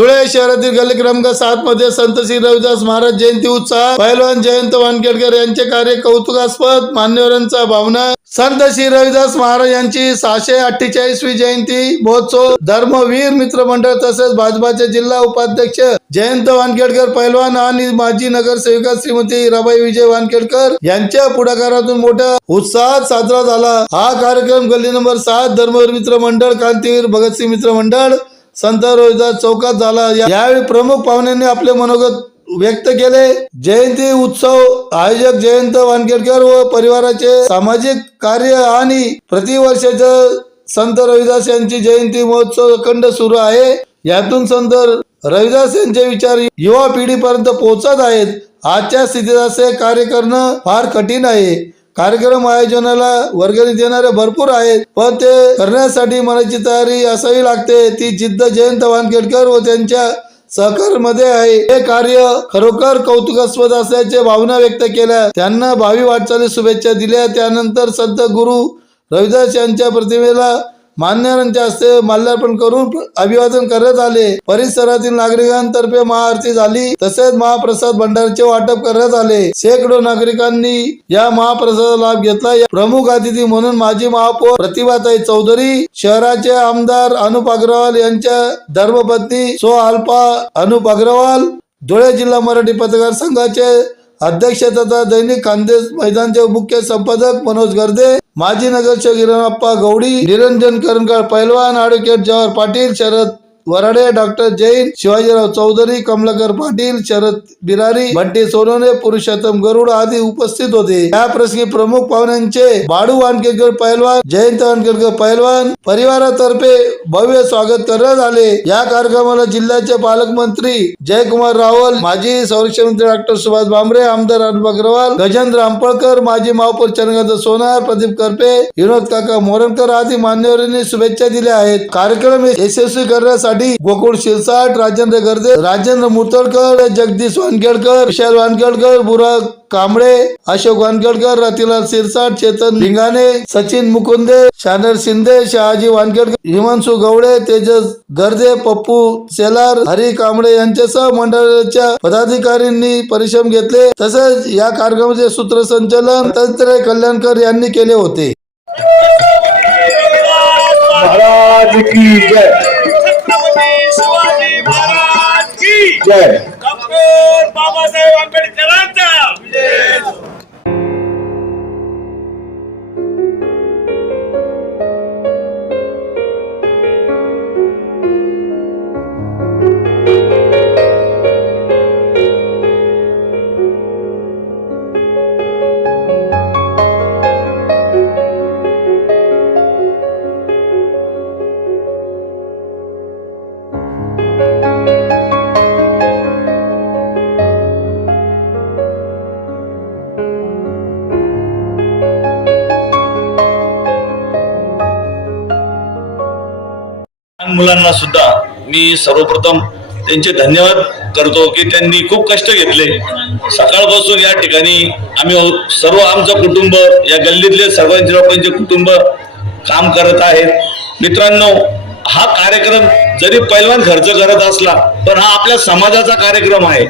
धुळे शहरातील गल्ली क्रमांक सात मध्ये संत श्री रविदास महाराज जयंती उत्साह. पैलवान जयंत वानखेडकर यांचे कार्य कौतुकास्पद. मान्यवरांचा भावना. संत श्री रविदास महाराज यांची सहाशे अठ्ठेचाळीसवी जयंती महोत्सव. धर्मवीर मित्र मंडळ तसेच भाजपाचे जिल्हा उपाध्यक्ष जयंत वानखेडकर पैलवान आणि माजी नगरसेविका श्रीमती रबाई विजय वानखेडकर यांच्या पुढाकारातून मोठ्या उत्साहात साजरा झाला. हा कार्यक्रम गल्ली नंबर सात धर्मवीर मित्र मंडळ क्रांतीवीर भगतसिंग मित्र मंडळ संत रोहिदास चौकात झाला. यावेळी प्रमुख पाहुण्यांनी आपले मनोगत व्यक्त केले. जयंती उत्सव आयोजक जयंत वानखेडकर व परिवाराचे सामाजिक कार्य आणि प्रतिवर्षाचं संत रविदास यांची जयंती महोत्सव अखंड सुरू आहे. यातून संत रविदास यांचे विचार युवा पिढीपर्यंत पोहोचत आहेत. आजच्या स्थितीत असे कार्य करणं फार कठीण आहे. कार्यक्रम आयोजनाला वर्गणी देणारे भरपूर आहेत पण ते करण्यासाठी मनाची तयारी असावी लागते. ती जिद्द जयंत वानखेडकर व त्यांच्या सहकारमध्ये आहे. हे कार्य खरोखर कौतुकास्पद असल्याचे भावना व्यक्त केल्या. त्यांना भावी वाटचाली शुभेच्छा दिल्या. त्यानंतर संत गुरु रविदास यांच्या प्रतिमेला मान्यवरांच्या हस्ते माल्यार्पण करून अभिवादन करण्यात आले. परिसरातील नागरिकांतर्फे महाआरती झाली. तसेच महाप्रसाद भंडाराचे वाटप करण्यात आले. शेकडो नागरिकांनी या महाप्रसादाचा लाभ घेतला. प्रमुख अतिथी म्हणून माजी महापौर प्रतिभाताई चौधरी शहराचे आमदार अनुप अग्रवाल यांच्या धर्मपत्नी सो अल्पा अनुप अग्रवाल धुळे जिल्हा मराठी पत्रकार संघाचे अध्यक्ष तथा दैनिक खानदेश मैदानचे मुख्य संपादक मनोज गर्दे माजी नगरसेवक हिरणप्पा गौडी निरंजन करंकाळ पैलवान ॲडव्होकेट जवाहर पाटील शरद वराडे डॉक्टर जैन शिवाजीराव चौधरी कमलाकर पाटील शरद बिरारी भट्टी सोनवणे पुरुषोत्तम गरुड आदी उपस्थित होते. या प्रसंगी प्रमुख पाहुण्यांचे बाडू वानखेडकर पहिलवान जयंत वानखेडकर पैलवान परिवारातर्फे भव्य स्वागत करण्यात आले. या कार्यक्रमाला जिल्ह्याचे पालकमंत्री जयकुमार रावल माजी संरक्षण मंत्री डॉक्टर सुभाष भामरे आमदार अनुप अग्रवाल गजेंद्र आंपळकर माजी महापौर चंद्रकांत सोनार प्रदीप करपे विनोद काका मोरणकर आदी मान्यवरांनी शुभेच्छा दिल्या आहेत. कार्यक्रम यशस्वी करण्यासाठी गोकुळ शिरसाट राजेंद्र गर्जे राजेंद्र मुतळकर जगदीश वानखेडकर विशाल वानखेडकर बुराक कांबळे अशोक वानखेडकर रतिलाल शिरसाट चेतन लिंगाने सचिन मुकुंदे शानर शिंदे शहाजी वानखेडकर हिमांशु गवडे तेजस गर्जे पप्पू सेलार हरी कांबळे यांच्यासह मंडळाच्या पदाधिकाऱ्यांनी परिश्रम घेतले. तसेच या कार्यक्रमाचे सूत्रसंचालन तंत्र कल्याणकर यांनी केले होते. महाराज की जय. शिवाजी महाराज की. जय. बाबासाहेब आंबेडकरांचा. लहान मुलांना सुद्धा मी सर्वप्रथम त्यांचे धन्यवाद करतो की त्यांनी खूप कष्ट घेतले. सकाळपासून या ठिकाणी आम्ही सर्व आमचं कुटुंब या गल्लीतले सर्वांचे लोकांचे कुटुंब काम करत आहेत. मित्रांनो हा कार्यक्रम जरी पैलवान खर्च करत असला पण हा आपल्या समाजाचा कार्यक्रम आहे.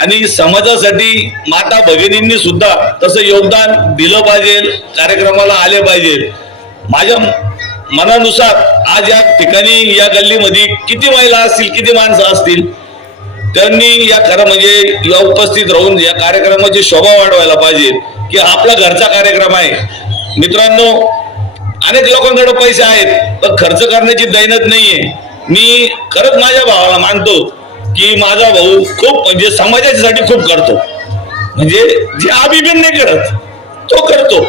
आणि समाजासाठी माता भगिनींनी सुद्धा तसं योगदान दिलं पाहिजे कार्यक्रमाला आले पाहिजे. माझ्या मनानुसार आज या ठिकाणी या गल्लीमध्ये किती महिला असतील किती माणसं असतील त्यांनी या खरं म्हणजे या उपस्थित राहून या कार्यक्रमाची शोभा वाढवायला पाहिजे की आपला घरचा कार्यक्रम आहे. मित्रांनो अनेक लोकांकडे पैसे आहेत पण खर्च करण्याची दैनत नाहीये. मी खरंच माझ्या भावाला मानतो की माझा भाऊ खूप म्हणजे समाजासाठी खूप करतो. म्हणजे जे अभिमान नाही करत तो करतो.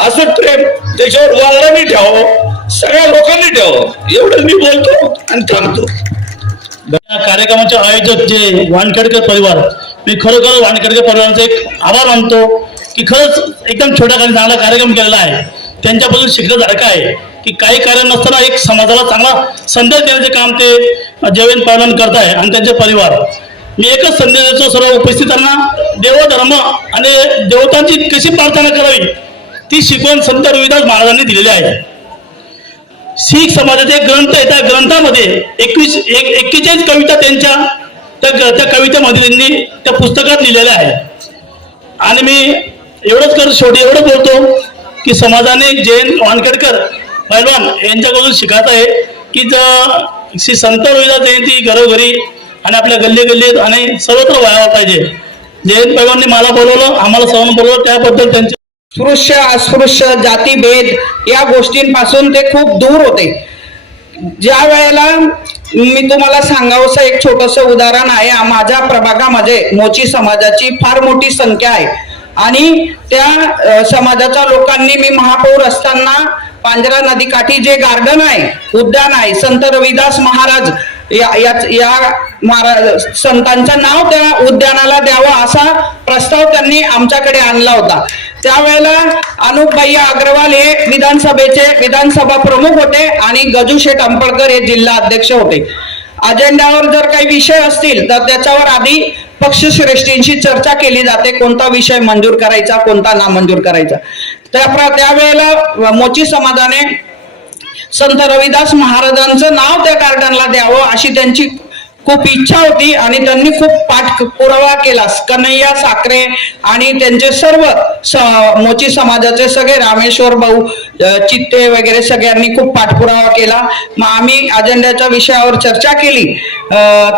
असं प्रेम त्याच्यावर वागडाने ठेवावं. सगळ्या लोकांनी ठेवावं. एवढं मी बोलतो आणि थांबतो. या कार्यक्रमाचे आयोजक जे वानखेडकर परिवार मी खरोखर वानखेडकर परिवाराचा एक आभार मानतो की खरंच एकदम छोट्या आणि चांगला कार्यक्रम केलेला आहे. त्यांच्याबद्दल शिकण्यासारखं आहे की काही कार्य नसताना एक समाजाला चांगला संदेश देण्याचे काम ते जेवण पालन करत आहे आणि त्यांचे परिवार. मी एकच संदेश देतो सर्व उपस्थितांना देवधर्म आणि देवतांची कशी प्रार्थना करावी ती शिकवण संत रविदास महाराजांनी दिलेली आहे. शीख समाजाचे ग्रंथ आहे त्या ग्रंथामध्ये एकवीस एक एक्केचाळीस कविता त्यांच्या त्या ग- त्या कवितेमध्ये त्यांनी त्या पुस्तकात लिहिलेल्या आहे आणि मी एवढंच कर शेवटी एवढं बोलतो की समाजाने जयंत वानखेडकर पैलवान यांच्याकडून शिकायचं आहे की ज- श्री संत रविदास जयंती घरोघरी आणि आपल्या गल्ली गल्लीत आणि सर्वत्र व्हायला पाहिजे. जयंत पैलवानने मला बोलवलं आम्हाला सर्वांना बोलवलं त्याबद्दल त्यांचे स्पृश्य अस्पृश्य जातीभेद या गोष्टींपासून ते खूप दूर होते. ज्या वेळेला मी तुम्हाला सांगावंसं एक छोटस उदाहरण आहे. माझ्या प्रभागामध्ये मोची समाजाची फार मोठी संख्या आहे. आणि त्या समाजाच्या लोकांनी मी महापौर असताना पांजरा नदीकाठी जे गार्डन आहे उद्यान आहे संत रविदास महाराज या या- या महाराज संतांचं नाव त्या उद्यानाला द्यावं असा प्रस्ताव त्यांनी आमच्याकडे आणला होता. त्यावेळेला अनुप भैया अग्रवाल हे विधानसभेचे विधानसभा प्रमुख होते आणि गजू शेठ अंपळकर हे जिल्हा अध्यक्ष होते. अजेंड्यावर जर काही विषय असतील तर त्याच्यावर आधी पक्षश्रेष्ठींशी चर्चा केली जाते कोणता विषय मंजूर करायचा कोणता नामंजूर करायचा. त्या त्यावेळेला मोची समाजाने संत रविदास महाराजांचं नाव त्या गार्डनला द्यावं अशी त्यांची खूप इच्छा होती आणि त्यांनी खूप पाठपुरावा केला कन्हैया साखरे आणि त्यांचे सर्व स- मोची समाजाचे सगळे रामेश्वर भाऊ चित्ते वगैरे सगळ्यांनी खूप पाठपुरावा केला. मग आम्ही अजेंड्याच्या विषयावर चर्चा केली.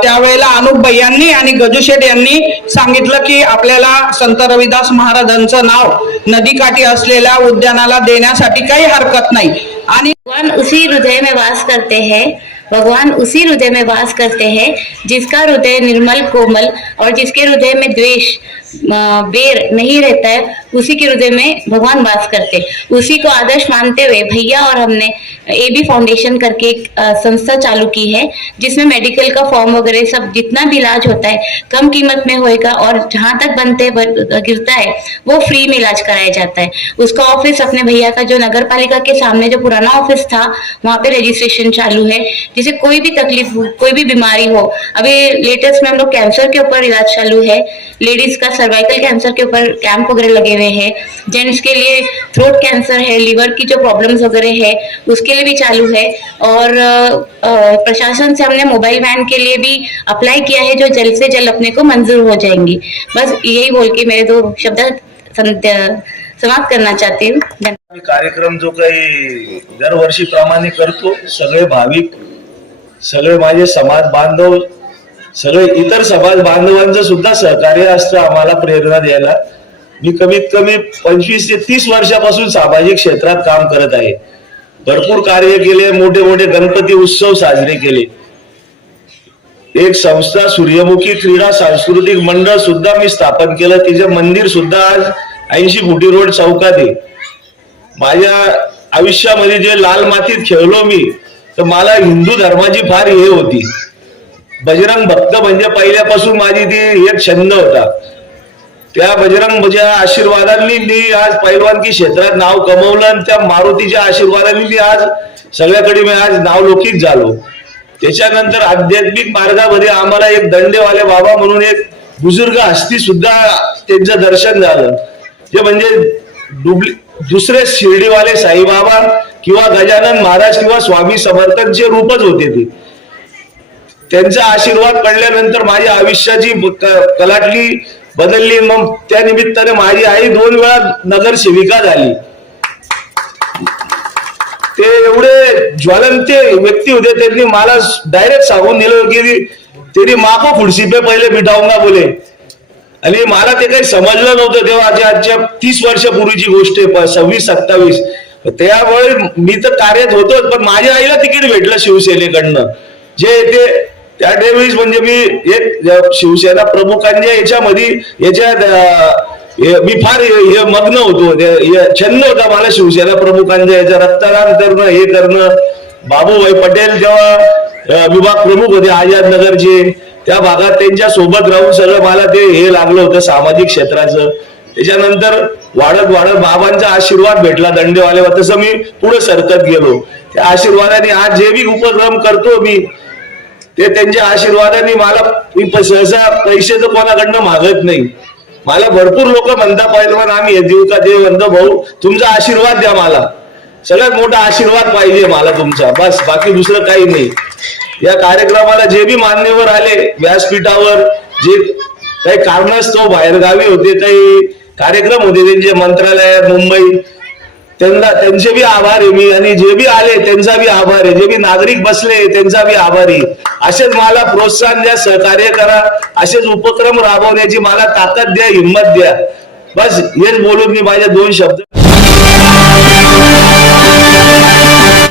त्यावेळेला अनुप भैयांनी आणि गजूशेठ यांनी सांगितलं की आपल्याला संत रविदास महाराजांचं नाव नदीकाठी असलेल्या उद्यानाला देण्यासाठी काही हरकत नाही. आणि भगवान उसी हृदय में वास करते हैं। भगवान उसी हृदय में वास करते हैं जिसका हृदय निर्मल कोमल और जिसके हृदय में द्वेष बेर नहीं रहता है, उसी के हृदय में भगवान वास करते उसी को आदर्श मानते हुए भैया और हमने ए बी फाउंडेशन करके एक संस्था चालू की है, जिसमें मेडिकल का फॉर्म वगैरह सब जितना भी इलाज होता है, कम कीमत में होएगा और जहाँ तक बनते गिरता है, वो फ्री में इलाज कराया जाता है। उसका ऑफ़िस अपने भैया का जो नगर पालिका के सामने जो पुराना ऑफ़िस था, वहाँ पे रजिस्ट्रेशन चालू है, जिसे कोई भी तकलीफ़ हो, कोई भी बीमारी हो। अभी लेटेस्ट में हम लोग कैंसर के ऊपर इलाज चालू है लेडीज़ का सर्वाइकल कैंसर के ऊपर कैंप वगैरह लगे हुए हैं। जेंट्स के लिए थ्रोट कैंसर है लीवर की जो प्रॉब्लम्स वगैरह है, उसके लिए भी चालू है। और प्रशासन से हमने मोबाइल वैन के लिए भी अप्लाई किया है, जो जल्द से जल्द अपने को मंजूर हो जाएँगी। बस यही बोल के मेरे दो शब्द समाप्त करना चाहती हूँ। कार्यक्रम जो काही दरवर्षी प्रमाणे करतो, सगळे भाविक, सगळे माझे समाज बांधव सगळे इतर समाज बांधवांचं सुद्धा सहकार्य असतं आम्हाला प्रेरणा द्यायला. मी कमीत कमी पंचवीस ते तीस वर्षापासून सामाजिक क्षेत्रात काम करत आहे. भरपूर कार्य केले मोठे मोठे गणपती उत्सव साजरे केले. एक संस्था सूर्यमुखी क्रीडा सांस्कृतिक मंडळ सुद्धा मी स्थापन केलं. तिचं मंदिर सुद्धा आज ऐंशी फुटी रोड चौकात आहे. माझ्या आयुष्यामध्ये जे लाल मातीत खेळलो मी तर मला हिंदू धर्माची फार हे होती. बजरंग भक्त म्हणजे पहिल्यापासून माझी ती एक छंद होता. त्या बजरंग म्हणजे आशीर्वादांनी मी आज पैलवानकी क्षेत्रात नाव कमवलं आणि त्या मारुतीच्या आशीर्वादांनी मी आज सगळ्याकडे मी आज नावलौकिक झालो. त्याच्यानंतर आध्यात्मिक मार्गामध्ये आम्हाला एक दंडेवाले बाबा म्हणून एक बुजुर्ग हस्ती सुद्धा त्यांचं दर्शन झालं. ते म्हणजे डुबली दुसरे शिर्डीवाले साईबाबा किंवा गजानन महाराज किंवा स्वामी समर्थनचे रूपच होते ते. त्यांचा आशीर्वाद पडल्यानंतर माझ्या आयुष्याची कलाटली बदलली. मग त्या निमित्ताने माझी आई दोन वेळा नगरसेविका झाली. ते एवढे ज्वलंत व्यक्ती होते. त्यांनी मला डायरेक्ट सांगून दिलं की त्यांनी माको पे पहिले बिठाऊंगा बोले. आणि मला ते काही समजलं नव्हतं तेव्हा. आजच्या आजच्या तीस वर्षापूर्वीची गोष्ट आहे. सव्वीस सत्तावीस. त्यामुळे मी तर कार्यात होतो पण माझ्या आईला तिकीट भेटलं शिवसेनेकडनं. जे ते त्या त्यावेळेस म्हणजे मी एक शिवसेना प्रमुखांच्या याच्यामध्ये याच्यात मी फार हे मग्न होतो. छंद होता मला शिवसेना प्रमुखांच्या याच्या रक्तदान करणं हे करणं. बाबूभाई पटेल जेव्हा विभाग प्रमुख होते आझाद नगरचे त्या भागात त्यांच्यासोबत राहून सगळं मला ते हे लागलं होतं सामाजिक क्षेत्राचं. त्याच्यानंतर वाढत वाढत बाबांचा आशीर्वाद भेटला दंडेवाले तसं मी पुढे सरकत गेलो. त्या आशीर्वादाने आज जे बी उपक्रम करतो मी ते त्यांच्या आशीर्वादाने मला मी सहसा पैसे तर कोणाकडनं मागत नाही. मला भरपूर लोक म्हणता पहिलवान आम्ही हे देऊ का? देव म्हणतो भाऊ तुमचा आशीर्वाद द्या मला. सगळ्यात मोठा आशीर्वाद पाहिजे मला तुमचा. बस बाकी दुसरं काही नाही. या कार्यक्रमाला जे बी मान्यवर आले व्यासपीठावर जे काही कारणास्तव बाहेरगावी होते काही कार्यक्रम होते त्यांचे मंत्रालयात मुंबई त्यांना त्यांचे बी आभार आहे मी. आणि जे बी आले त्यांचा बी आभार आहे. जे बी नागरिक बसले त्यांचा बी आभारी आहे. असेच मला प्रोत्साहन द्या सहकार्य करा. असेच उपक्रम राबवण्याची मला ताकद द्या हिंमत द्या. बस हेच बोलून मी माझ्या दोन शब्द